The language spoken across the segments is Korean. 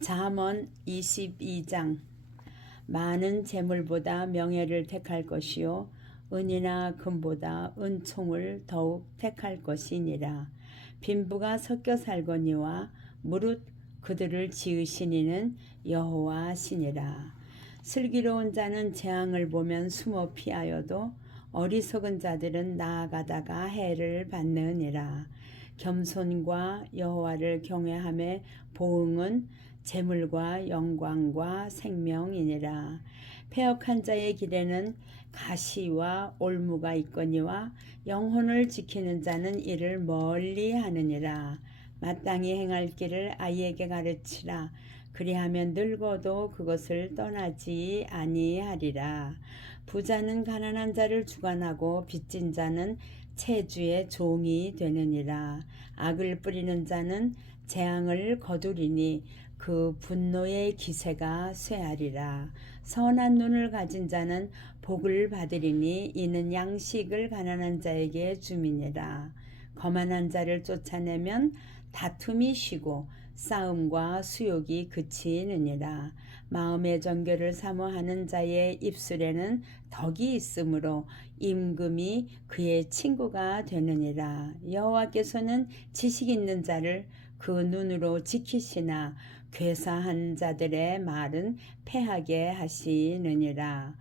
잠언 22장. 많은 재물보다 명예를 택할 것이요 은이나 금보다 은총을 더욱 택할 것이니라. 빈부가 섞여 살거니와 무릇 그들을 지으시니는 여호와시니라. 슬기로운 자는 재앙을 보면 숨어 피하여도 어리석은 자들은 나아가다가 해를 받느니라. 겸손과 여호와를 경외함의 보응은 재물과 영광과 생명이니라. 패역한 자의 길에는 가시와 올무가 있거니와 영혼을 지키는 자는 이를 멀리 하느니라. 마땅히 행할 길을 아이에게 가르치라. 그리하면 늙어도 그것을 떠나지 아니하리라. 부자는 가난한 자를 주관하고 빚진 자는 채주의 종이 되느니라. 악을 뿌리는 자는 재앙을 거두리니 그 분노의 기세가 쇠하리라. 선한 눈을 가진 자는 복을 받으리니 이는 양식을 가난한 자에게 줌이니라. 거만한 자를 쫓아내면 다툼이 쉬고 싸움과 수욕이 그치느니라. 마음의 정결을 사모하는 자의 입술에는 덕이 있으므로 임금이 그의 친구가 되느니라. 여호와께서는 지식 있는 자를 그 눈으로 지키시나 괴사한 자들의 말은 패하게 하시느니라.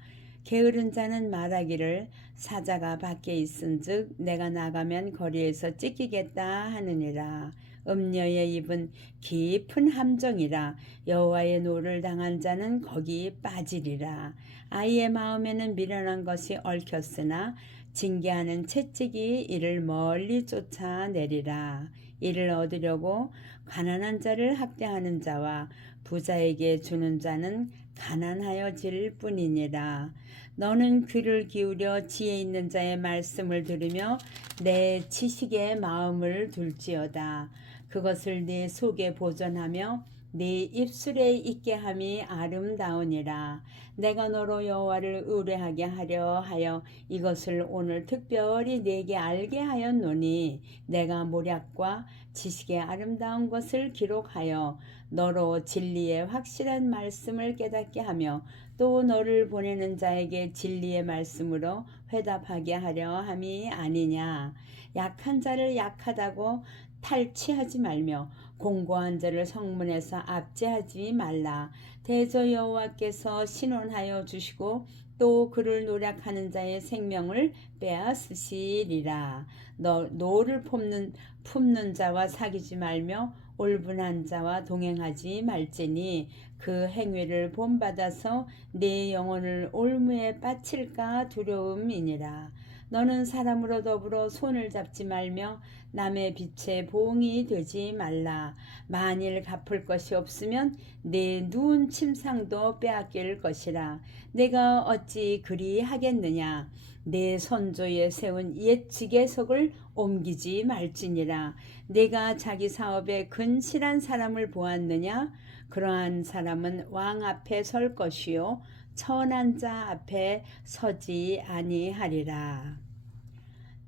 게으른 자는 말하기를 사자가 밖에 있은즉 내가 나가면 거리에서 찢기겠다 하느니라. 음녀의 입은 깊은 함정이라. 여호와의 노를 당한 자는 거기 빠지리라. 아이의 마음에는 미련한 것이 얽혔으나 징계하는 채찍이 이를 멀리 쫓아내리라. 이를 얻으려고 가난한 자를 학대하는 자와 부자에게 주는 자는 가난하여질 뿐이니라. 너는 귀를 기울여 지혜 있는 자의 말씀을 들으며 내 지식에 마음을 둘지어다. 그것을 네 속에 보존하며 네 입술에 있게 함이 아름다우니라. 내가 너로 여호와를 의뢰하게 하려 하여 이것을 오늘 특별히 네게 알게 하였노니 내가 모략과 지식의 아름다운 것을 기록하여 너로 진리의 확실한 말씀을 깨닫게 하며 또 너를 보내는 자에게 진리의 말씀으로 회답하게 하려 함이 아니냐. 약한 자를 약하다고 탈취하지 말며 공고한 자를 성문에서 압제하지 말라. 대저 여호와께서 신원하여 주시고 또 그를 노략하는 자의 생명을 빼앗으시리라. 노를 품는 자와 사귀지 말며 올분한 자와 동행하지 말지니 그 행위를 본받아서 네 영혼을 올무에 빠칠까 두려움이니라. 너는 사람으로 더불어 손을 잡지 말며 남의 빛에 보응이 되지 말라. 만일 갚을 것이 없으면 내 누운 침상도 빼앗길 것이라. 내가 어찌 그리 하겠느냐. 내 선조에 세운 옛 지계석을 옮기지 말지니라. 내가 자기 사업에 근실한 사람을 보았느냐. 그러한 사람은 왕 앞에 설 것이요 천한 자 앞에 서지 아니하리라.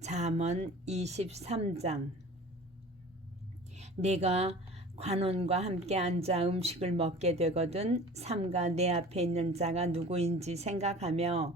잠언 23장. 내가 관원과 함께 앉아 음식을 먹게 되거든 삼가 내 앞에 있는 자가 누구인지 생각하며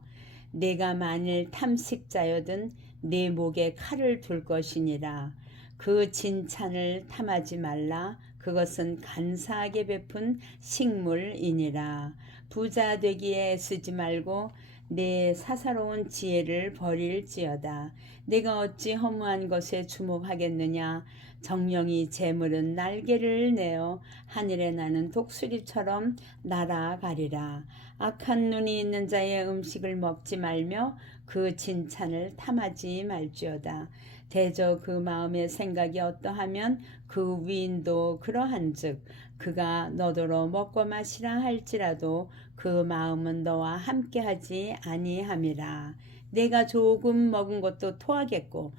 내가 만일 탐식자여든 내 목에 칼을 둘 것이니라. 그 진찬을 탐하지 말라. 그것은 간사하게 베푼 식물이니라. 부자 되기에 애쓰지 말고 내 사사로운 지혜를 버릴지어다. 내가 어찌 허무한 것에 주목하겠느냐. 정령이 재물은 날개를 내어 하늘에 나는 독수리처럼 날아가리라. 악한 눈이 있는 자의 음식을 먹지 말며 그 진찬을 탐하지 말지어다. 대저 그 마음의 생각이 어떠하면 그 위인도 그러한즉 그가 너더러 먹고 마시라 할지라도 그 마음은 너와 함께하지 아니함이라. 내가 조금 먹은 것도 토하겠고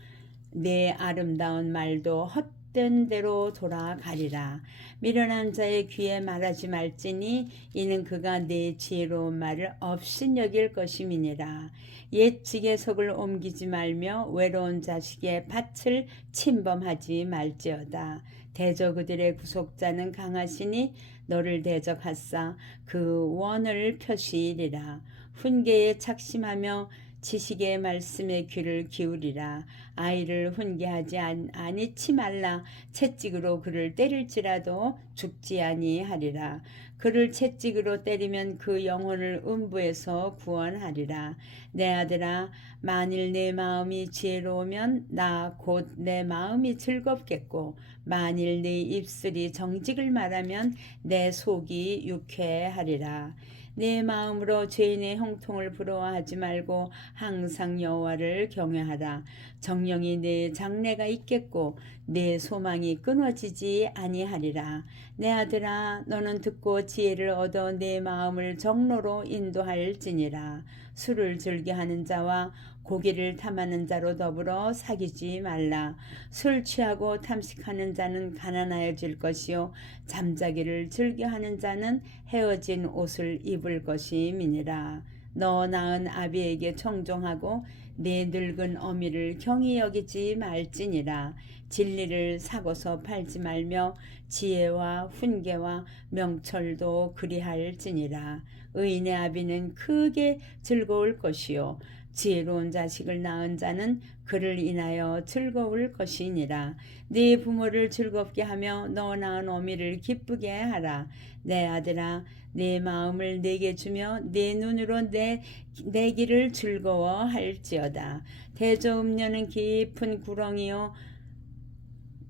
내 아름다운 말도 헛된 대로 돌아가리라. 미련한 자의 귀에 말하지 말지니 이는 그가 내 지혜로운 말을 없인 여길 것임이니라. 옛 지게석을 옮기지 말며 외로운 자식의 밭을 침범하지 말지어다. 대저 그들의 구속자는 강하시니 너를 대적하사 그 원을 펴시리라. 훈계에 착심하며 지식의 말씀에 귀를 기울이라. 아이를 훈계하지 아니치 말라. 채찍으로 그를 때릴지라도 죽지 아니하리라. 그를 채찍으로 때리면 그 영혼을 음부에서 구원하리라. 내 아들아, 만일 내 마음이 지혜로우면 나 곧 내 마음이 즐겁겠고, 만일 내 입술이 정직을 말하면 내 속이 유쾌하리라. 내 마음으로 죄인의 형통을 부러워하지 말고 항상 여호와를 경외하라. 정령이 내 장래가 있겠고 내 소망이 끊어지지 아니하리라. 내 아들아, 너는 듣고 지혜를 얻어 내 마음을 정로로 인도할지니라. 술을 즐겨하는 자와 고기를 탐하는 자로 더불어 사귀지 말라. 술 취하고 탐식하는 자는 가난하여질 것이요 잠자기를 즐겨하는 자는 헤어진 옷을 입을 것임이니라. 너 낳은 아비에게 청종하고 내 늙은 어미를 경히 여기지 말지니라. 진리를 사고서 팔지 말며 지혜와 훈계와 명철도 그리할지니라. 의인의 아비는 크게 즐거울 것이요 지혜로운 자식을 낳은 자는 그를 인하여 즐거울 것이니라. 네 부모를 즐겁게 하며 너 낳은 어미를 기쁘게 하라. 내 아들아, 내 마음을 내게 주며 내 눈으로 내 길을 즐거워할지어다. 대저 음녀는 깊은 구렁이요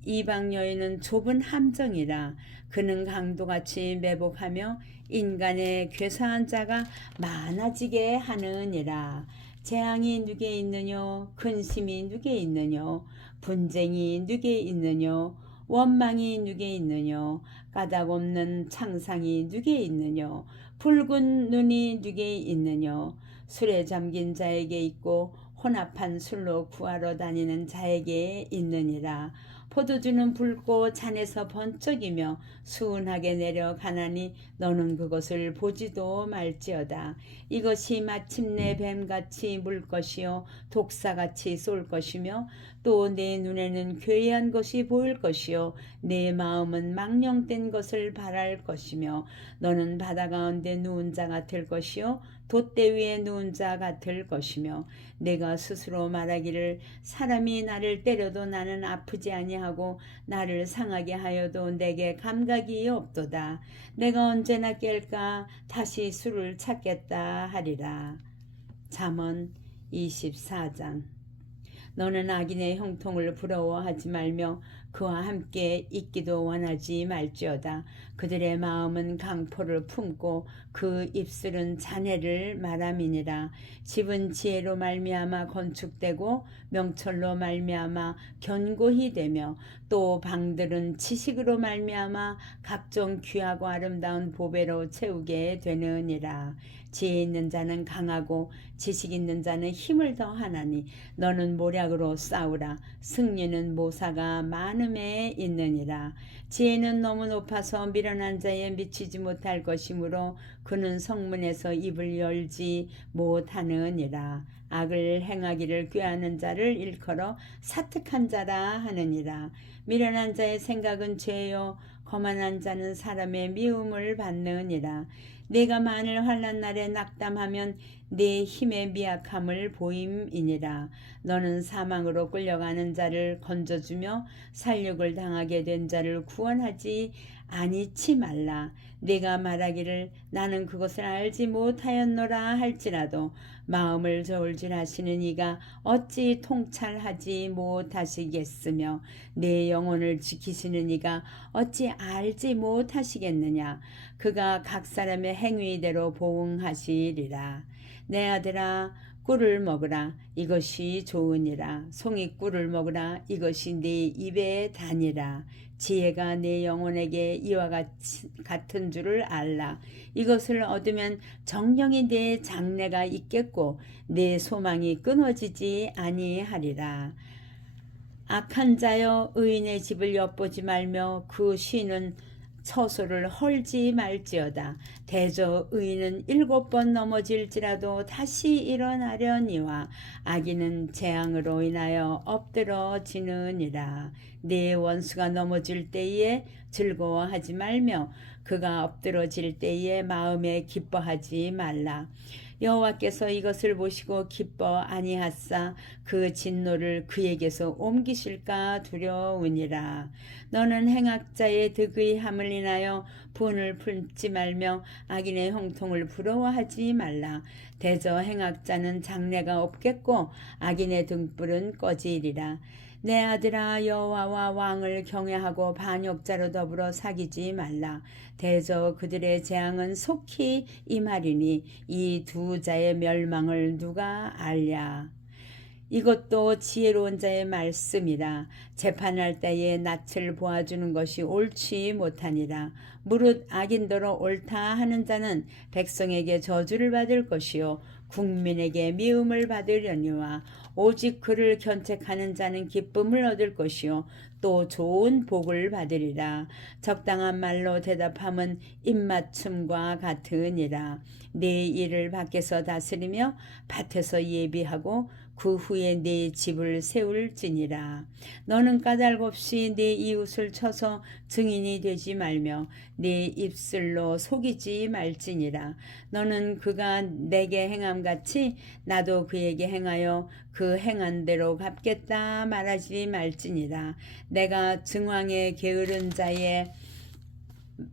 이방 여인은 좁은 함정이라. 그는 강도같이 매복하며 인간의 괴사한 자가 많아지게 하느니라. 재앙이 누게 있느뇨? 근심이 누게 있느뇨? 분쟁이 누게 있느뇨? 원망이 누게 있느뇨? 까닭없는 창상이 누게 있느뇨? 붉은 눈이 누게 있느뇨? 술에 잠긴 자에게 있고 혼합한 술로 구하러 다니는 자에게 있느니라. 포도주는 붉고 잔에서 번쩍이며 수은하게 내려가나니 너는 그것을 보지도 말지어다. 이것이 마침내 뱀같이 물 것이요 독사같이 쏠 것이며 또 내 눈에는 괴이한 것이 보일 것이요 내 마음은 망령된 것을 바랄 것이며 너는 바다 가운데 누운 자 같을 것이요 돛대 위에 누운 자 같을 것이며 내가 스스로 말하기를 사람이 나를 때려도 나는 아프지 아니하고 나를 상하게 하여도 내게 감각이 없도다. 내가 언제나 깰까 다시 술을 찾겠다 하리라. 잠언 24장. 너는 악인의 형통을 부러워하지 말며 그와 함께 있기도 원하지 말지어다. 그들의 마음은 강포를 품고 그 입술은 잔해를 말함이니라. 집은 지혜로 말미암아 건축되고 명철로 말미암아 견고히 되며 또 방들은 지식으로 말미암아 각종 귀하고 아름다운 보배로 채우게 되느니라. 지혜 있는 자는 강하고 지식 있는 자는 힘을 더하나니 너는 모략으로 싸우라. 승리는 모사가 많음에 있느니라. 지혜는 너무 높아서 미련한 자에 미치지 못할 것이므로 그는 성문에서 입을 열지 못하느니라. 악을 행하기를 꾀하는 자를 일컬어 사특한 자라 하느니라. 미련한 자의 생각은 죄요 거만한 자는 사람의 미움을 받느니라. 내가 만일 환난 날에 낙담하면 내 힘의 미약함을 보임이니라. 너는 사망으로 끌려가는 자를 건져주며 살육을 당하게 된 자를 구원하지 아니치 말라. 내가 말하기를 나는 그것을 알지 못하였노라 할지라도 마음을 저울질하시는 이가 어찌 통찰하지 못하시겠으며 내 영혼을 지키시는 이가 어찌 알지 못하시겠느냐. 그가 각 사람의 행위대로 보응하시리라. 내 아들아, 꿀을 먹으라. 이것이 좋으니라. 송이 꿀을 먹으라. 이것이 네 입에 다니라. 지혜가 내 영혼에게 이와 같은 줄을 알라. 이것을 얻으면 정령이 내 장래가 있겠고 내 소망이 끊어지지 아니하리라. 악한 자여 의인의 집을 엿보지 말며 그 쉬는 처소를 헐지 말지어다. 대저 의인은 7번 넘어질지라도 다시 일어나려니와 악인은 재앙으로 인하여 엎드러지느니라. 네 원수가 넘어질 때에 즐거워하지 말며 그가 엎드러질 때에 마음에 기뻐하지 말라. 여호와께서 이것을 보시고 기뻐 아니하사 그 진노를 그에게서 옮기실까 두려우니라. 너는 행악자의 득의함을 인하여 분을 품지 말며 악인의 형통을 부러워하지 말라. 대저 행악자는 장래가 없겠고 악인의 등불은 꺼지리라. 내 아들아, 여호와와 왕을 경외하고 반역자로 더불어 사귀지 말라. 대저 그들의 재앙은 속히 임하리니 이 두 자의 멸망을 누가 알랴. 이것도 지혜로운 자의 말씀이라. 재판할 때에 낯을 보아주는 것이 옳지 못하니라. 무릇 악인더러 옳다 하는 자는 백성에게 저주를 받을 것이요 국민에게 미움을 받으려니와 오직 그를 견책하는 자는 기쁨을 얻을 것이요 또 좋은 복을 받으리라. 적당한 말로 대답함은 입맞춤과 같으니라. 내 일을 밖에서 다스리며 밭에서 예비하고 그 후에 내 집을 세울지니라. 너는 까닭없이 내 이웃을 쳐서 증인이 되지 말며 내 입술로 속이지 말지니라. 너는 그가 내게 행함같이 나도 그에게 행하여 그 행한 대로 갚겠다 말하지 말지니라. 내가 증왕에 게으른 자의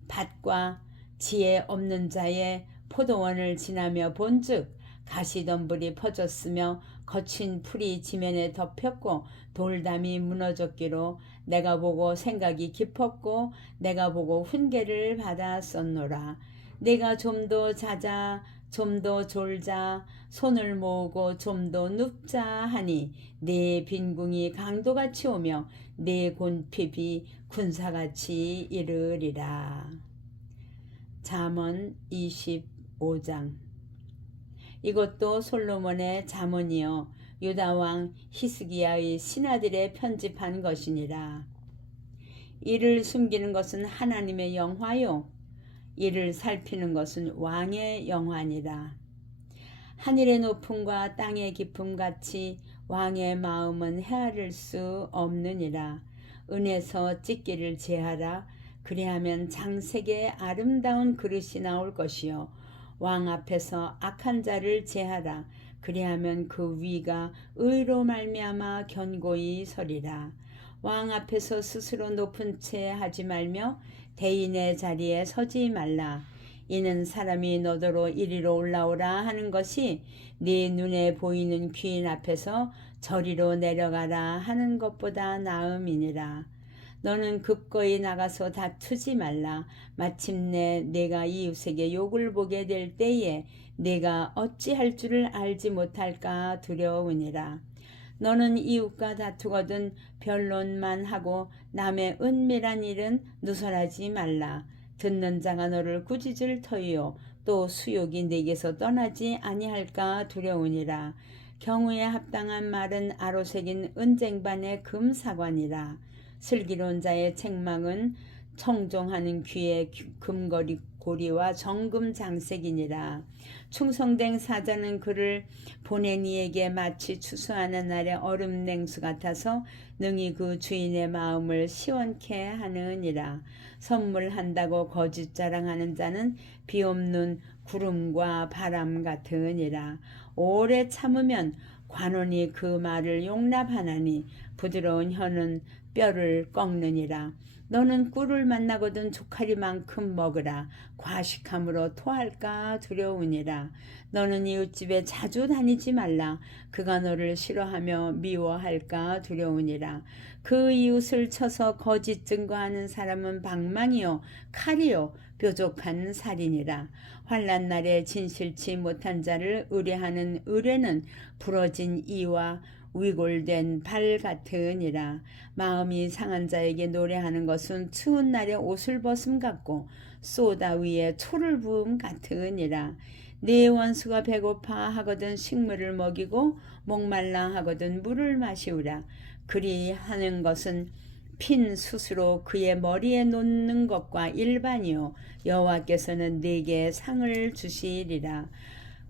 밭과 지혜 없는 자의 포도원을 지나며 본즉 가시덤불이 퍼졌으며 거친 풀이 지면에 덮였고 돌담이 무너졌기로 내가 보고 생각이 깊었고 내가 보고 훈계를 받았었노라. 내가 좀 더 자자 좀 더 졸자 손을 모으고 좀 더 눕자 하니 내 빈궁이 강도같이 오며 내 곤핍이 군사같이 이르리라. 잠언 25장. 이것도 솔로몬의 잠언이요 유다 왕 히스기야의 신하들의 편집한 것이니라. 이를 숨기는 것은 하나님의 영화요 이를 살피는 것은 왕의 영화니라. 하늘의 높음과 땅의 깊음 같이 왕의 마음은 헤아릴 수 없느니라. 은에서 찢기를 제하라. 그리하면 장색의 아름다운 그릇이 나올 것이요 왕 앞에서 악한 자를 제하라. 그리하면 그 위가 의로 말미암아 견고히 서리라. 왕 앞에서 스스로 높은 채 하지 말며 대인의 자리에 서지 말라. 이는 사람이 너더러 이리로 올라오라 하는 것이 네 눈에 보이는 귀인 앞에서 저리로 내려가라 하는 것보다 나음이니라. 너는 급거이 나가서 다투지 말라. 마침내 내가 이웃에게 욕을 보게 될 때에 내가 어찌할 줄을 알지 못할까 두려우니라. 너는 이웃과 다투거든 변론만 하고 남의 은밀한 일은 누설하지 말라. 듣는 자가 너를 꾸짖을 터이요 또 수욕이 내게서 떠나지 아니할까 두려우니라. 경우에 합당한 말은 아로새긴 은쟁반의 금사관이라. 슬기로운 자의 책망은 청종하는 귀의 금거리 고리와 정금 장색이니라. 충성된 사자는 그를 보낸 이에게 마치 추수하는 날의 얼음 냉수 같아서 능히 그 주인의 마음을 시원케 하느니라. 선물한다고 거짓 자랑하는 자는 비없는 구름과 바람 같으니라. 오래 참으면 관원이 그 말을 용납하나니 부드러운 혀는 뼈를 꺾느니라. 너는 꿀을 만나거든 조카리만큼 먹으라. 과식함으로 토할까 두려우니라. 너는 이웃집에 자주 다니지 말라. 그가 너를 싫어하며 미워할까 두려우니라. 그 이웃을 쳐서 거짓 증거하는 사람은 방망이요 칼이요 뾰족한 살이니라. 환난 날에 진실치 못한 자를 의뢰하는 의뢰는 부러진 이와 위골된 발 같으니라. 마음이 상한 자에게 노래하는 것은 추운 날에 옷을 벗음 같고 쏘다 위에 초를 부음 같으니라. 네 원수가 배고파 하거든 식물을 먹이고 목말라 하거든 물을 마시우라. 그리하는 것은 핀 숯으로 그의 머리에 놓는 것과 일반이요 여호와께서는 네게 상을 주시리라.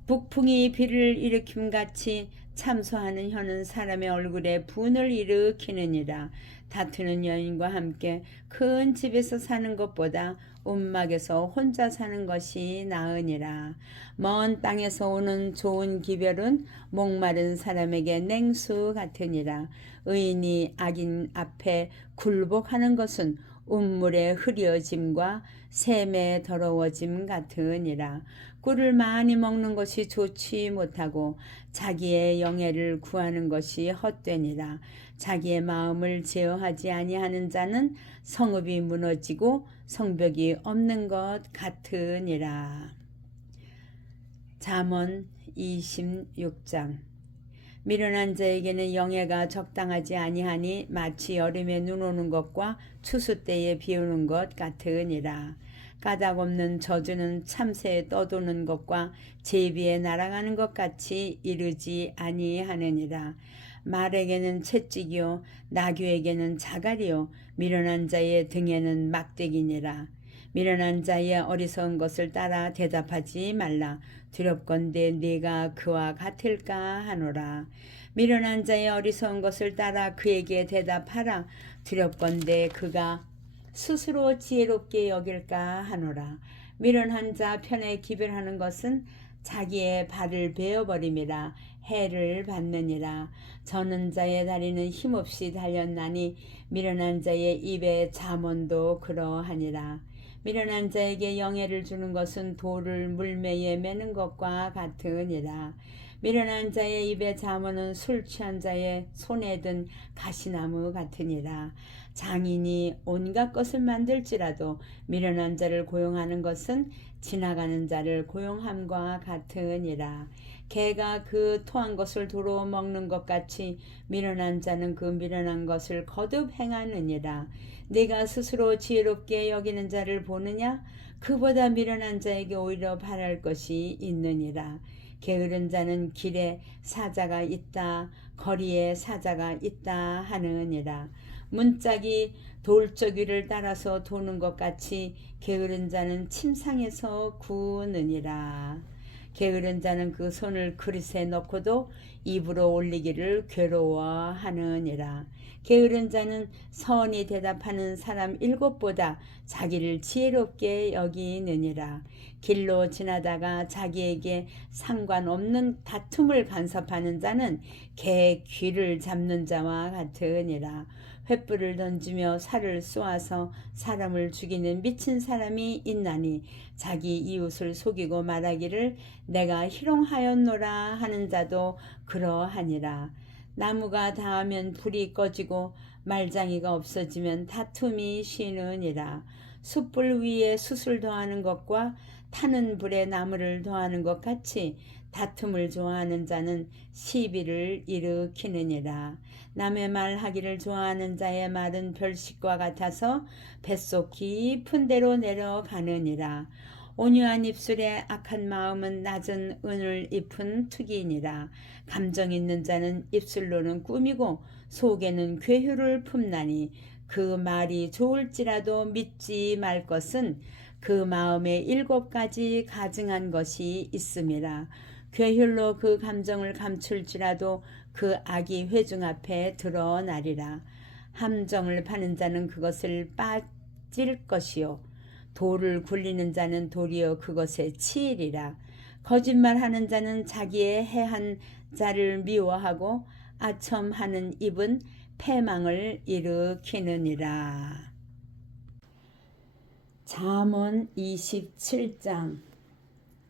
북풍이 비를 일으킴 같이 참소하는 혀는 사람의 얼굴에 분을 일으키느니라. 다투는 여인과 함께 큰 집에서 사는 것보다 움막에서 혼자 사는 것이 나으니라. 먼 땅에서 오는 좋은 기별은 목마른 사람에게 냉수 같으니라. 의인이 악인 앞에 굴복하는 것은 운물의 흐려짐과 샘의 더러워짐 같으니라. 꿀을 많이 먹는 것이 좋지 못하고 자기의 영예를 구하는 것이 헛되니라. 자기의 마음을 제어하지 아니하는 자는 성읍이 무너지고 성벽이 없는 것 같으니라. 잠언 26장. 미련한 자에게는 영예가 적당하지 아니하니 마치 여름에 눈 오는 것과 추수 때에 비 오는 것 같으니라. 까닭 없는 저주는 참새에 떠도는 것과 제비에 날아가는 것 같이 이르지 아니하느니라. 말에게는 채찍이요 나귀에게는 자갈이요 미련한 자의 등에는 막대기니라. 미련한 자의 어리석은 것을 따라 대답하지 말라. 두렵건대 네가 그와 같을까 하노라. 미련한 자의 어리석은 것을 따라 그에게 대답하라. 두렵건대 그가 스스로 지혜롭게 여길까 하노라. 미련한 자 편에 기별하는 것은 자기의 발을 베어버림이라. 해를 받느니라. 저는 자의 다리는 힘없이 달렸나니 미련한 자의 입에 잠언도 그러하니라. 미련한 자에게 영예를 주는 것은 돌을 물매에 매는 것과 같으니라. 미련한 자의 입에 잠언은 술 취한 자의 손에 든 가시나무 같으니라. 장인이 온갖 것을 만들지라도 미련한 자를 고용하는 것은 지나가는 자를 고용함과 같으니라. 개가 그 토한 것을 도로 먹는 것 같이 미련한 자는 그 미련한 것을 거듭 행하느니라. 네가 스스로 지혜롭게 여기는 자를 보느냐? 그보다 미련한 자에게 오히려 바랄 것이 있느니라. 게으른 자는 길에 사자가 있다, 거리에 사자가 있다 하느니라. 문짝이 돌저귀를 따라서 도는 것 같이 게으른 자는 침상에서 구느니라. 게으른 자는 그 손을 그릇에 넣고도 입으로 올리기를 괴로워하느니라. 게으른 자는 선히 대답하는 사람 7보다 자기를 지혜롭게 여기느니라. 길로 지나다가 자기에게 상관없는 다툼을 간섭하는 자는 개 귀를 잡는 자와 같으니라. 횃불을 던지며 살을 쏘아서 사람을 죽이는 미친 사람이 있나니 자기 이웃을 속이고 말하기를 내가 희롱하였노라 하는 자도 그러하니라. 나무가 닿으면 불이 꺼지고 말장이가 없어지면 다툼이 쉬느니라. 숯불 위에 숯을 더하는 것과 타는 불에 나무를 더하는 것 같이 다툼을 좋아하는 자는 시비를 일으키느니라. 남의 말하기를 좋아하는 자의 말은 별식과 같아서 뱃속 깊은 데로 내려가느니라. 온유한 입술에 악한 마음은 낮은 은을 입은 투기니라. 감정 있는 자는 입술로는 꾸미고 속에는 괴휴를 품나니 그 말이 좋을지라도 믿지 말 것은 그 마음에 7가지 가증한 것이 있음이라. 괴휼로 그 감정을 감출지라도 그 악이 회중 앞에 드러나리라. 함정을 파는 자는 그것을 빠질 것이요 돌을 굴리는 자는 도리어 그것에 치이리라. 거짓말하는 자는 자기의 해한 자를 미워하고 아첨하는 입은 패망을 일으키느니라. 잠언 27장.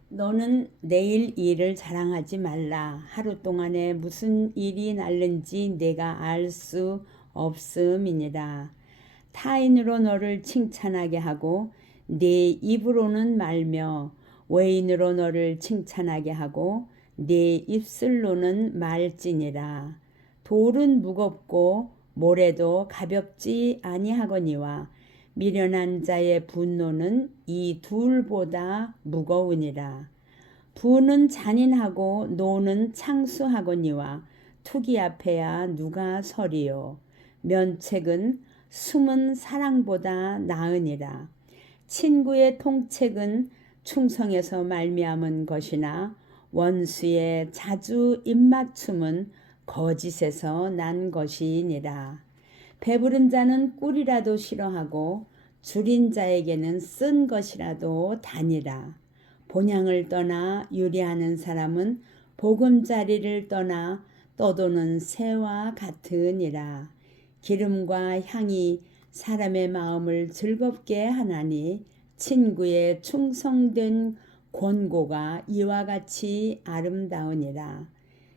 너는 내일 일을 자랑하지 말라. 하루 동안에 무슨 일이 날는지 내가 알 수 없음이니라. 타인으로 너를 칭찬하게 하고 네 입으로는 말며 외인으로 너를 칭찬하게 하고 네 입술로는 말지니라. 돌은 무겁고 모래도 가볍지 아니하거니와 미련한 자의 분노는 이 둘보다 무거우니라. 부는 잔인하고 노는 창수하거니와 투기 앞에야 누가 서리요. 면책은 숨은 사랑보다 나으니라. 친구의 통책은 충성에서 말미암은 것이나 원수의 자주 입맞춤은 거짓에서 난 것이니라. 배부른 자는 꿀이라도 싫어하고 줄인 자에게는 쓴 것이라도 다니라. 본향을 떠나 유리하는 사람은 보금자리를 떠나 떠도는 새와 같으니라. 기름과 향이 사람의 마음을 즐겁게 하나니 친구의 충성된 권고가 이와 같이 아름다우니라.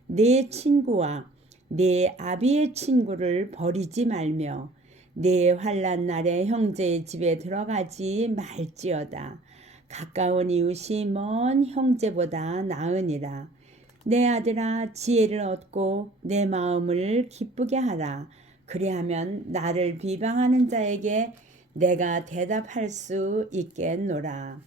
내 친구와 내 아비의 친구를 버리지 말며 내 환난 날에 형제의 집에 들어가지 말지어다. 가까운 이웃이 먼 형제보다 나으니라. 내 아들아, 지혜를 얻고 내 마음을 기쁘게 하라. 그리하면 나를 비방하는 자에게 내가 대답할 수 있겠노라.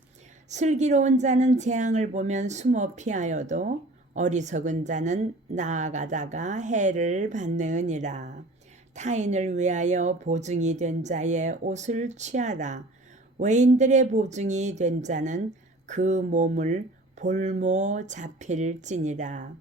슬기로운 자는 재앙을 보면 숨어 피하여도 어리석은 자는 나아가다가 해를 받느니라. 타인을 위하여 보증이 된 자의 옷을 취하라. 외인들의 보증이 된 자는 그 몸을 볼모 잡힐지니라.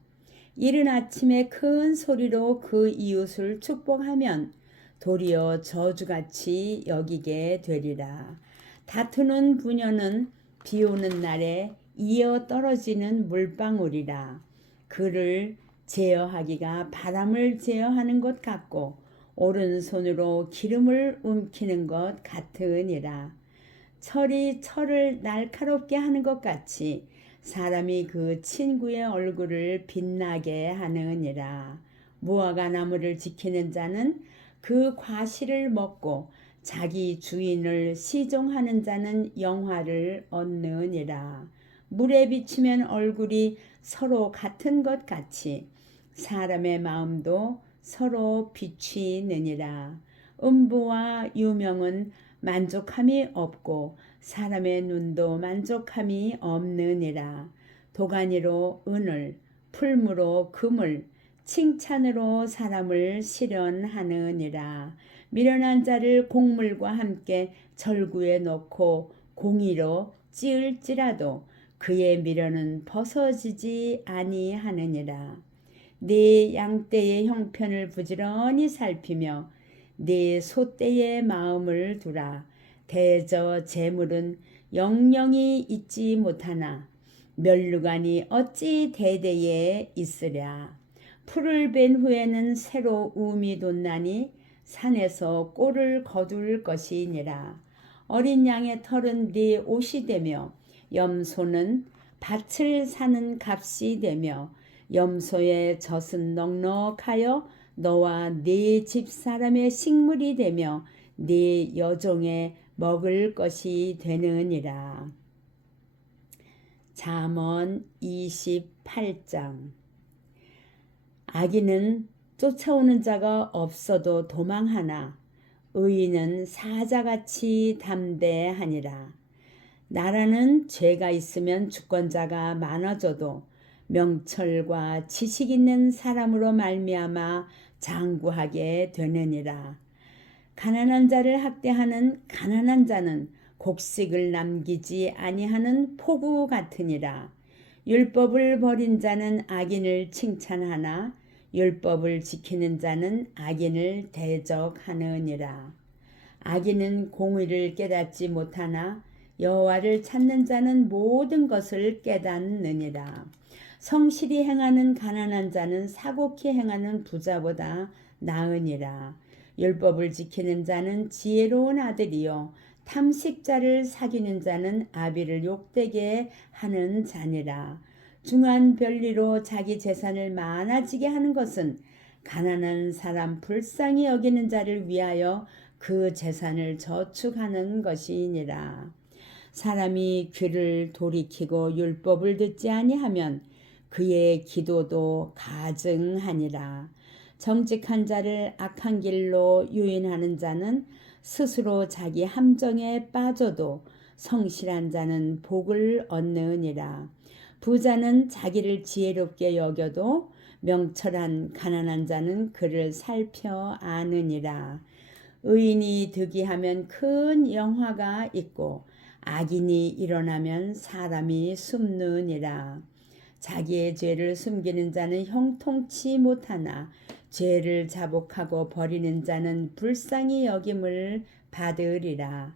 이른 아침에 큰 소리로 그 이웃을 축복하면 도리어 저주같이 여기게 되리라. 다투는 부녀는 비 오는 날에 이어 떨어지는 물방울이라. 그를 제어하기가 바람을 제어하는 것 같고 오른손으로 기름을 움키는 것 같으니라. 철이 철을 날카롭게 하는 것 같이 사람이 그 친구의 얼굴을 빛나게 하느니라. 무화과 나무를 지키는 자는 그 과실을 먹고 자기 주인을 시종하는 자는 영화를 얻느니라. 물에 비치면 얼굴이 서로 같은 것 같이 사람의 마음도 서로 비치느니라. 음부와 유명은 만족함이 없고 사람의 눈도 만족함이 없느니라. 도가니로 은을, 풀무로 금을, 칭찬으로 사람을 실현하느니라. 미련한 자를 곡물과 함께 절구에 넣고 공의로 찌을지라도 그의 미련은 벗어지지 아니하느니라. 네 양떼의 형편을 부지런히 살피며 네 소떼의 마음을 두라. 대저 재물은 영영이 있지 못하나 멸류관이 어찌 대대에 있으랴. 풀을 벤 후에는 새로 우음이 돋나니 산에서 꼴을 거둘 것이니라. 어린 양의 털은 네 옷이 되며 염소는 밭을 사는 값이 되며 염소의 젖은 넉넉하여 너와 네 집사람의 식물이 되며 네 여종의 먹을 것이 되느니라. 잠언 28장. 악인은 쫓아오는 자가 없어도 도망하나 의인은 사자같이 담대하니라. 나라는 죄가 있으면 주권자가 많아져도 명철과 지식 있는 사람으로 말미암아 장구하게 되느니라. 가난한 자를 학대하는 가난한 자는 곡식을 남기지 아니하는 폭우 같으니라. 율법을 버린 자는 악인을 칭찬하나 율법을 지키는 자는 악인을 대적하느니라. 악인은 공의를 깨닫지 못하나 여호와를 찾는 자는 모든 것을 깨닫느니라. 성실히 행하는 가난한 자는 사곡히 행하는 부자보다 나으니라. 율법을 지키는 자는 지혜로운 아들이요 탐식자를 사귀는 자는 아비를 욕되게 하는 자니라. 중한 별리로 자기 재산을 많아지게 하는 것은 가난한 사람 불쌍히 여기는 자를 위하여 그 재산을 저축하는 것이니라. 사람이 귀를 돌이키고 율법을 듣지 아니하면 그의 기도도 가증하니라. 정직한 자를 악한 길로 유인하는 자는 스스로 자기 함정에 빠져도 성실한 자는 복을 얻느니라. 부자는 자기를 지혜롭게 여겨도 명철한 가난한 자는 그를 살펴 아느니라. 의인이 득이하면 큰 영화가 있고 악인이 일어나면 사람이 숨느니라. 자기의 죄를 숨기는 자는 형통치 못하나 죄를 자복하고 버리는 자는 불쌍히 여김을 받으리라.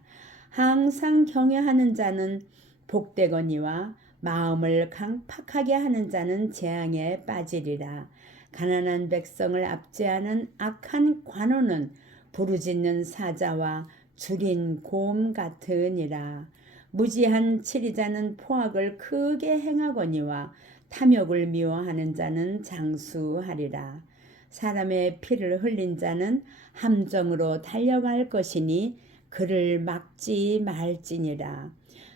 항상 경외하는 자는 복되거니와 마음을 강팍하게 하는 자는 재앙에 빠지리라. 가난한 백성을 압제하는 악한 관원은 부르짖는 사자와 줄인 곰 같으니라. 무지한 치리자는 포악을 크게 행하거니와 탐욕을 미워하는 자는 장수하리라. 사람의 피를 흘린 자는 함정으로 달려갈 것이니 그를 막지 말지니라.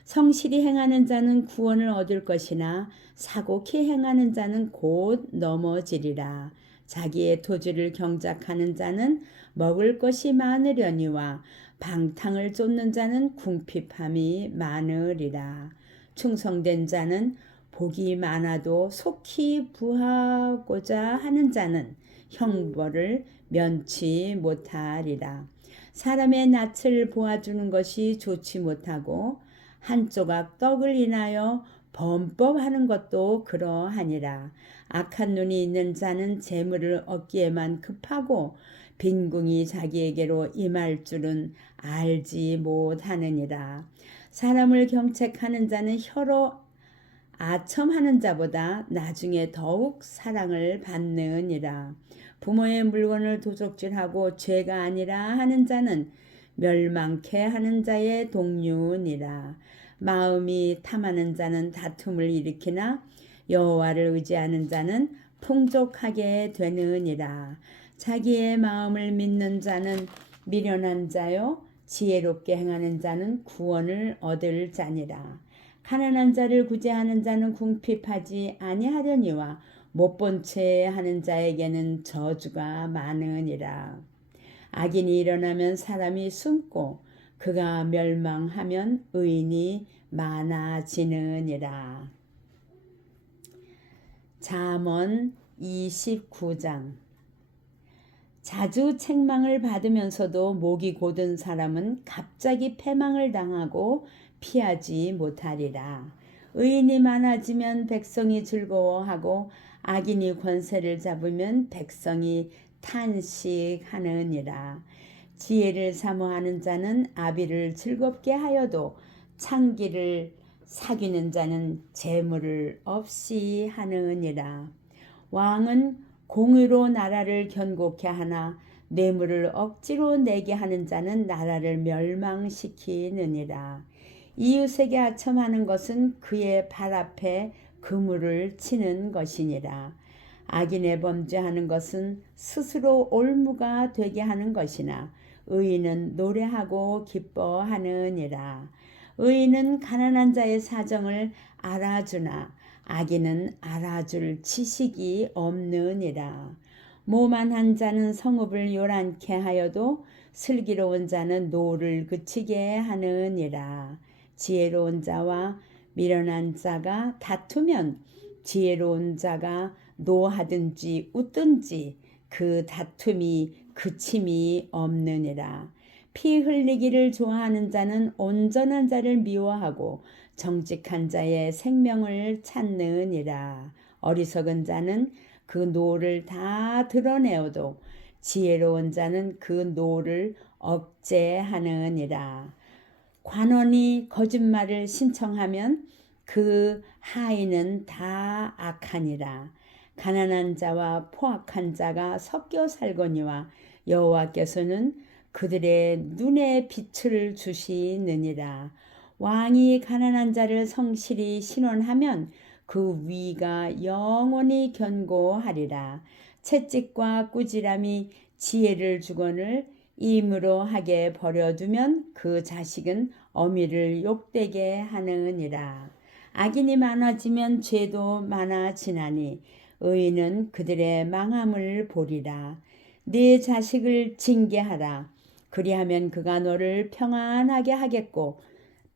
성실히 행하는 자는 구원을 얻을 것이나 사곡히 행하는 자는 곧 넘어지리라. 자기의 토지를 경작하는 자는 먹을 것이 많으려니와 방탕을 쫓는 자는 궁핍함이 많으리라. 충성된 자는 복이 많아도 속히 부하고자 하는 자는 형벌을 면치 못하리라. 사람의 낯을 보아주는 것이 좋지 못하고 한 조각 떡을 인하여 범법하는 것도 그러하니라. 악한 눈이 있는 자는 재물을 얻기에만 급하고 빈궁이 자기에게로 임할 줄은 알지 못하느니라. 사람을 경책하는 자는 혀로 아첨하는 자보다 나중에 더욱 사랑을 받느니라. 부모의 물건을 도적질하고 죄가 아니라 하는 자는 멸망케 하는 자의 동류니라. 마음이 탐하는 자는 다툼을 일으키나 여호와를 의지하는 자는 풍족하게 되느니라. 자기의 마음을 믿는 자는 미련한 자요 지혜롭게 행하는 자는 구원을 얻을 자니라. 가난한 자를 구제하는 자는 궁핍하지 아니하려니와 못본 채 하는 자에게는 저주가 많으니라. 악인이 일어나면 사람이 숨고 그가 멸망하면 의인이 많아지느니라. 잠언 29장. 자주 책망을 받으면서도 목이 곧은 사람은 갑자기 패망을 당하고 피하지 못하리라. 의인이 많아지면 백성이 즐거워하고 악인이 권세를 잡으면 백성이 탄식하느니라. 지혜를 사모하는 자는 아비를 즐겁게 하여도 창기를 사귀는 자는 재물을 없이 하느니라. 왕은 공의로 나라를 견고케 하나 뇌물을 억지로 내게 하는 자는 나라를 멸망시키느니라. 이웃에게 아첨하는 것은 그의 발 앞에 그물을 치는 것이니라. 악인의 범죄하는 것은 스스로 올무가 되게 하는 것이나 의인은 노래하고 기뻐하느니라. 의인은 가난한 자의 사정을 알아주나 악인은 알아줄 지식이 없느니라. 모만한 자는 성읍을 요란케 하여도 슬기로운 자는 노를 그치게 하느니라. 지혜로운 자와 미련한 자가 다투면 지혜로운 자가 노하든지 웃든지 그 다툼이 그침이 없느니라. 피 흘리기를 좋아하는 자는 온전한 자를 미워하고 정직한 자의 생명을 찾느니라. 어리석은 자는 그 노를 다 드러내어도 지혜로운 자는 그 노를 억제하느니라. 관원이 거짓말을 신청하면 그 하인은 다 악하니라. 가난한 자와 포악한 자가 섞여 살거니와 여호와께서는 그들의 눈에 빛을 주시느니라. 왕이 가난한 자를 성실히 신원하면 그 위가 영원히 견고하리라. 채찍과 꾸지람이 지혜를 주거늘 임으로 하게 버려두면 그 자식은 어미를 욕되게 하느니라. 악인이 많아지면 죄도 많아지나니 의인은 그들의 망함을 보리라. 네 자식을 징계하라. 그리하면 그가 너를 평안하게 하겠고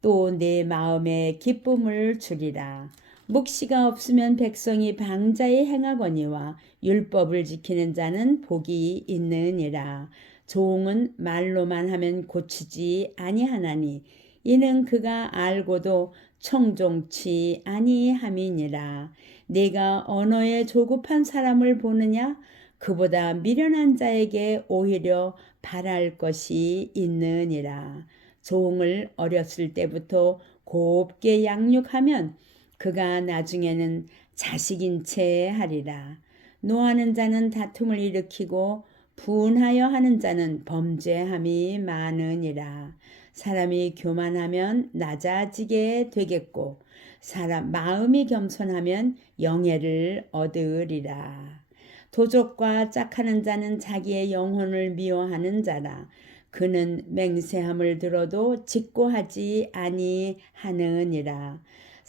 또 내 마음에 기쁨을 주리라. 묵시가 없으면 백성이 방자히 행하거니와 율법을 지키는 자는 복이 있느니라. 종은 말로만 하면 고치지 아니하나니 이는 그가 알고도 청종치 아니함이니라. 네가 언어에 조급한 사람을 보느냐? 그보다 미련한 자에게 오히려 바랄 것이 있느니라. 종을 어렸을 때부터 곱게 양육하면 그가 나중에는 자식인 채 하리라. 노하는 자는 다툼을 일으키고 분하여 하는 자는 범죄함이 많으니라. 사람이 교만하면 낮아지게 되겠고 사람 마음이 겸손하면 영예를 얻으리라. 도적과 짝하는 자는 자기의 영혼을 미워하는 자라. 그는 맹세함을 들어도 직고하지 아니하느니라.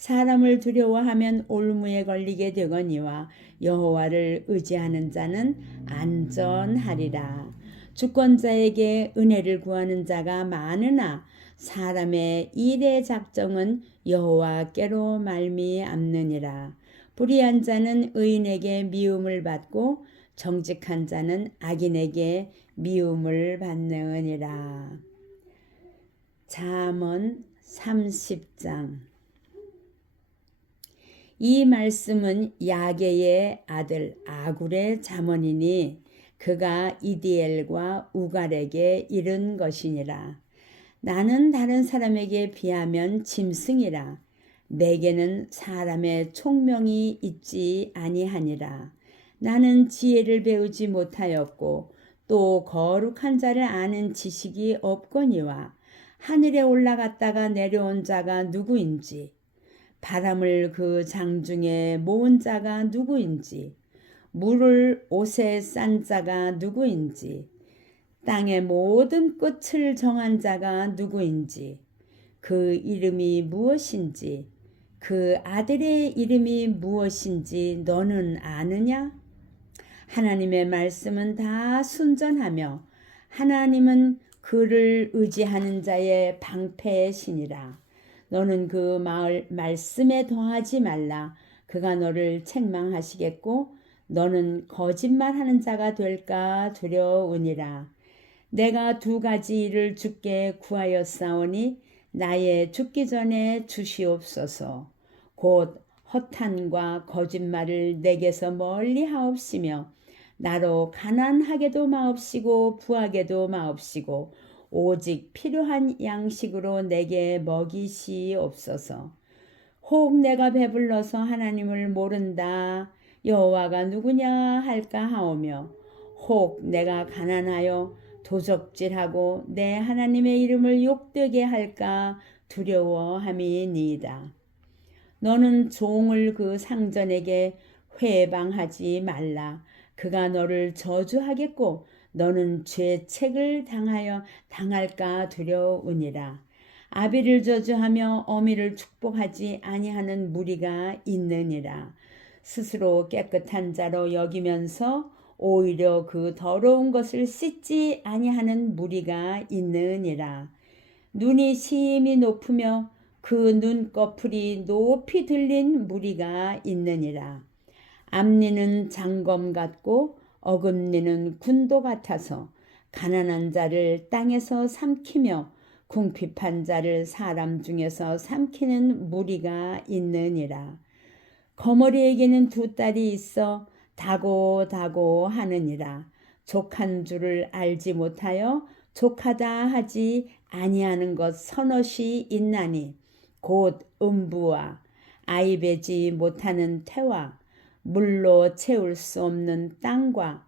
사람을 두려워하면 올무에 걸리게 되거니와 여호와를 의지하는 자는 안전하리라. 주권자에게 은혜를 구하는 자가 많으나 사람의 일의 작정은 여호와께로 말미암느니라. 불의한 자는 의인에게 미움을 받고 정직한 자는 악인에게 미움을 받느니라. 잠언 30장. 이 말씀은 야게의 아들 아굴의 잠언이니 그가 이디엘과 우갈에게 이른 것이니라. 나는 다른 사람에게 비하면 짐승이라. 내게는 사람의 총명이 있지 아니하니라. 나는 지혜를 배우지 못하였고 또 거룩한 자를 아는 지식이 없거니와 하늘에 올라갔다가 내려온 자가 누구인지 바람을 그 장중에 모은 자가 누구인지 물을 옷에 싼 자가 누구인지 땅의 모든 끝을 정한 자가 누구인지 그 이름이 무엇인지 그 아들의 이름이 무엇인지 너는 아느냐? 하나님의 말씀은 다 순전하며 하나님은 그를 의지하는 자의 방패의 신이라. 너는 그 말씀에 더하지 말라. 그가 너를 책망하시겠고 너는 거짓말하는 자가 될까 두려우니라. 내가 두 가지 일을 주께 구하였사오니 나의 죽기 전에 주시옵소서. 곧 허탄과 거짓말을 내게서 멀리 하옵시며 나로 가난하게도 마옵시고 부하게도 마옵시고 오직 필요한 양식으로 내게 먹이시옵소서. 혹 내가 배불러서 하나님을 모른다 여호와가 누구냐 할까 하오며 혹 내가 가난하여 도적질하고 내 하나님의 이름을 욕되게 할까 두려워함이니이다. 너는 종을 그 상전에게 회방하지 말라. 그가 너를 저주하겠고 너는 죄책을 당할까 두려우니라. 아비를 저주하며 어미를 축복하지 아니하는 무리가 있느니라. 스스로 깨끗한 자로 여기면서 오히려 그 더러운 것을 씻지 아니하는 무리가 있느니라. 눈이 심히 높으며 그 눈꺼풀이 높이 들린 무리가 있느니라. 앞니는 장검 같고 어금니는 군도 같아서 가난한 자를 땅에서 삼키며 궁핍한 자를 사람 중에서 삼키는 무리가 있느니라. 거머리에게는 두 딸이 있어 다고다고 하느니라. 족한 줄을 알지 못하여 족하다 하지 아니하는 것 서넛이 있나니 곧 음부와 아이 베지 못하는 태와 물로 채울 수 없는 땅과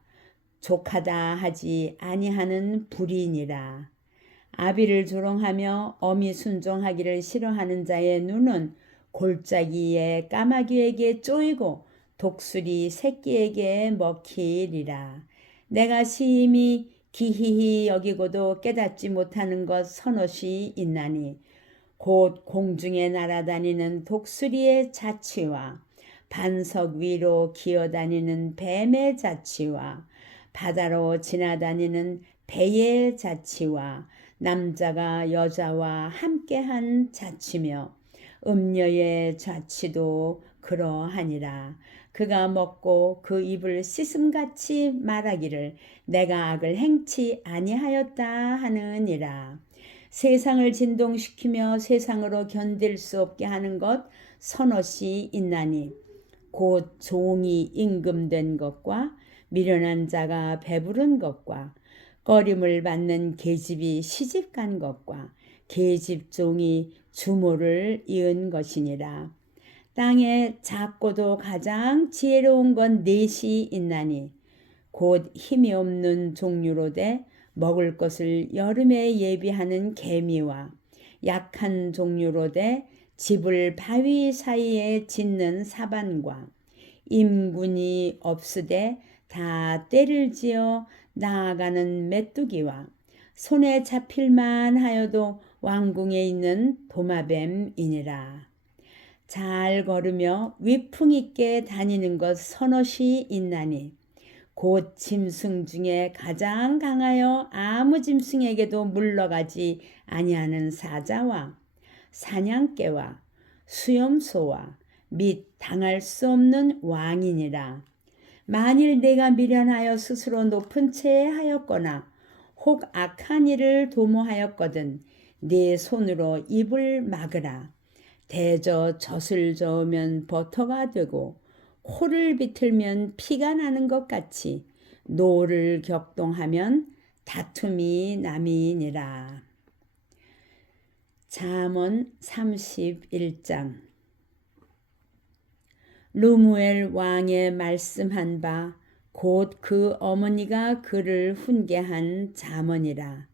족하다 하지 아니하는 불이니라. 아비를 조롱하며 어미 순종하기를 싫어하는 자의 눈은 골짜기에 까마귀에게 쪼이고 독수리 새끼에게 먹히리라. 내가 심히 기히히 여기고도 깨닫지 못하는 것 서넛이 있나니 곧 공중에 날아다니는 독수리의 자취와 반석 위로 기어다니는 뱀의 자취와 바다로 지나다니는 배의 자취와 남자가 여자와 함께한 자취며 음녀의 자취도 그러하니라. 그가 먹고 그 입을 씻음같이 말하기를 내가 악을 행치 아니하였다 하느니라. 세상을 진동시키며 세상으로 견딜 수 없게 하는 것 서너시 있나니 곧 종이 임금된 것과 미련한 자가 배부른 것과 꺼림을 받는 계집이 시집간 것과 계집종이 주모를 이은 것이니라. 땅에 작고도 가장 지혜로운 건 넷이 있나니 곧 힘이 없는 종류로되 먹을 것을 여름에 예비하는 개미와 약한 종류로되 집을 바위 사이에 짓는 사반과 임군이 없으되 다 때를 지어 나아가는 메뚜기와 손에 잡힐만 하여도 왕궁에 있는 도마뱀이니라. 잘 걸으며 위풍 있게 다니는 것 서너시 있나니 곧 짐승 중에 가장 강하여 아무 짐승에게도 물러가지 아니하는 사자와 사냥개와 수염소와 및 당할 수 없는 왕이니라. 만일 내가 미련하여 스스로 높은 채 하였거나 혹 악한 일을 도모하였거든 네 손으로 입을 막으라. 대저 젖을 저으면 버터가 되고 코를 비틀면 피가 나는 것 같이 노를 격동하면 다툼이 남이니라. 잠언 31장. 르무엘 왕의 말씀한 바 곧 그 어머니가 그를 훈계한 잠언이라.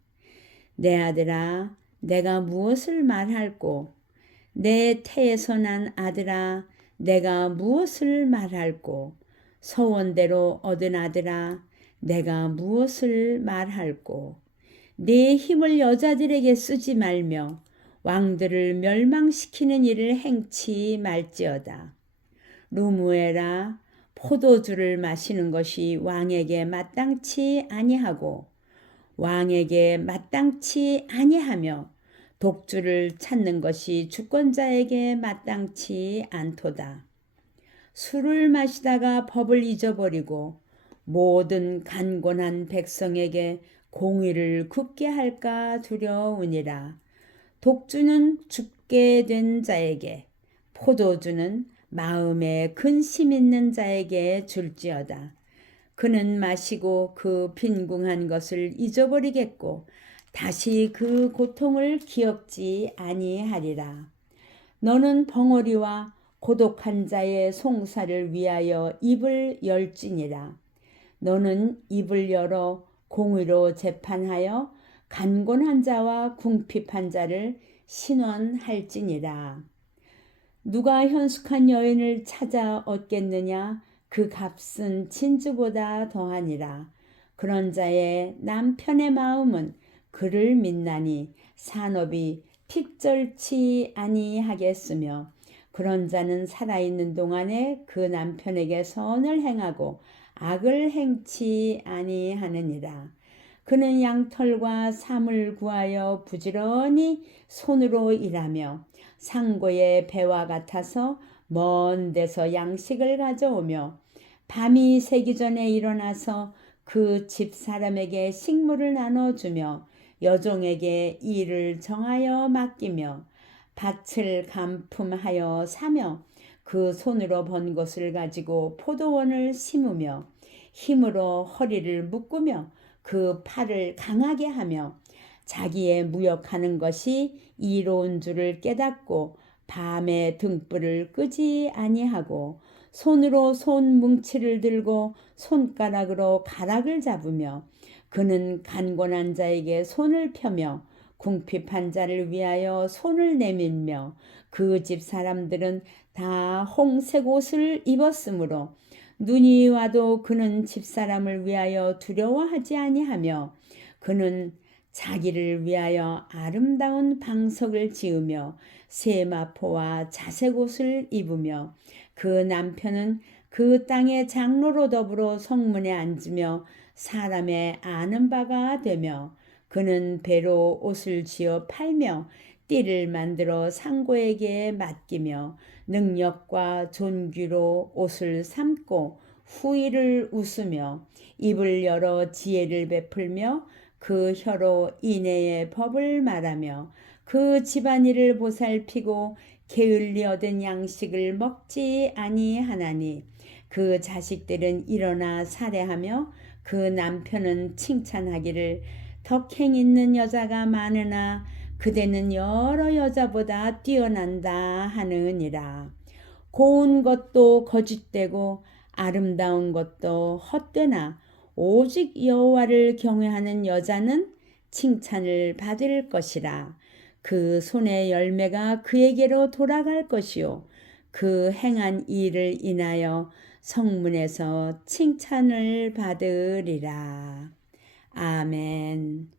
내 아들아 내가 무엇을 말할꼬 내 태에서 난 아들아 내가 무엇을 말할꼬 서원대로 얻은 아들아 내가 무엇을 말할꼬 네 힘을 여자들에게 쓰지 말며 왕들을 멸망시키는 일을 행치 말지어다. 루무엘아 포도주를 마시는 것이 왕에게 마땅치 아니하고 왕에게 마땅치 아니하며 독주를 찾는 것이 주권자에게 마땅치 않도다. 술을 마시다가 법을 잊어버리고 모든 간곤한 백성에게 공의를 굽게 할까 두려우니라. 독주는 죽게 된 자에게 포도주는 마음에 근심 있는 자에게 줄지어다. 그는 마시고 그 빈궁한 것을 잊어버리겠고 다시 그 고통을 기억지 아니하리라. 너는 벙어리와 고독한 자의 송사를 위하여 입을 열지니라. 너는 입을 열어 공의로 재판하여 간곤한 자와 궁핍한 자를 신원할지니라. 누가 현숙한 여인을 찾아 얻겠느냐? 그 값은 진주보다 더하니라. 그런 자의 남편의 마음은 그를 믿나니 산업이 핍절치 아니하겠으며 그런 자는 살아있는 동안에 그 남편에게 선을 행하고 악을 행치 아니하느니라. 그는 양털과 삼을 구하여 부지런히 손으로 일하며 상고의 배와 같아서 먼 데서 양식을 가져오며 밤이 새기 전에 일어나서 그 집 사람에게 식물을 나눠주며 여종에게 일을 정하여 맡기며 밭을 감품하여 사며 그 손으로 번 것을 가지고 포도원을 심으며 힘으로 허리를 묶으며 그 팔을 강하게 하며 자기의 무역하는 것이 이로운 줄을 깨닫고 밤에 등불을 끄지 아니하고 손으로 손뭉치를 들고 손가락으로 가락을 잡으며 그는 간곤한 자에게 손을 펴며 궁핍한 자를 위하여 손을 내밀며 그 집 사람들은 다 홍색 옷을 입었으므로 눈이 와도 그는 집사람을 위하여 두려워하지 아니하며 그는 자기를 위하여 아름다운 방석을 지으며 세마포와 자색 옷을 입으며 그 남편은 그 땅의 장로로 더불어 성문에 앉으며 사람의 아는 바가 되며 그는 배로 옷을 지어 팔며 띠를 만들어 상고에게 맡기며 능력과 존귀로 옷을 삼고 후의를 웃으며 입을 열어 지혜를 베풀며 그 혀로 인애의 법을 말하며 그 집안일을 보살피고 게을리 얻은 양식을 먹지 아니하나니 그 자식들은 일어나 살해하며 그 남편은 칭찬하기를 덕행 있는 여자가 많으나 그대는 여러 여자보다 뛰어난다 하느니라. 고운 것도 거짓되고 아름다운 것도 헛되나 오직 여호와를 경외하는 여자는 칭찬을 받을 것이라. 그 손의 열매가 그에게로 돌아갈 것이요 그 행한 일을 인하여 성문에서 칭찬을 받으리라. 아멘.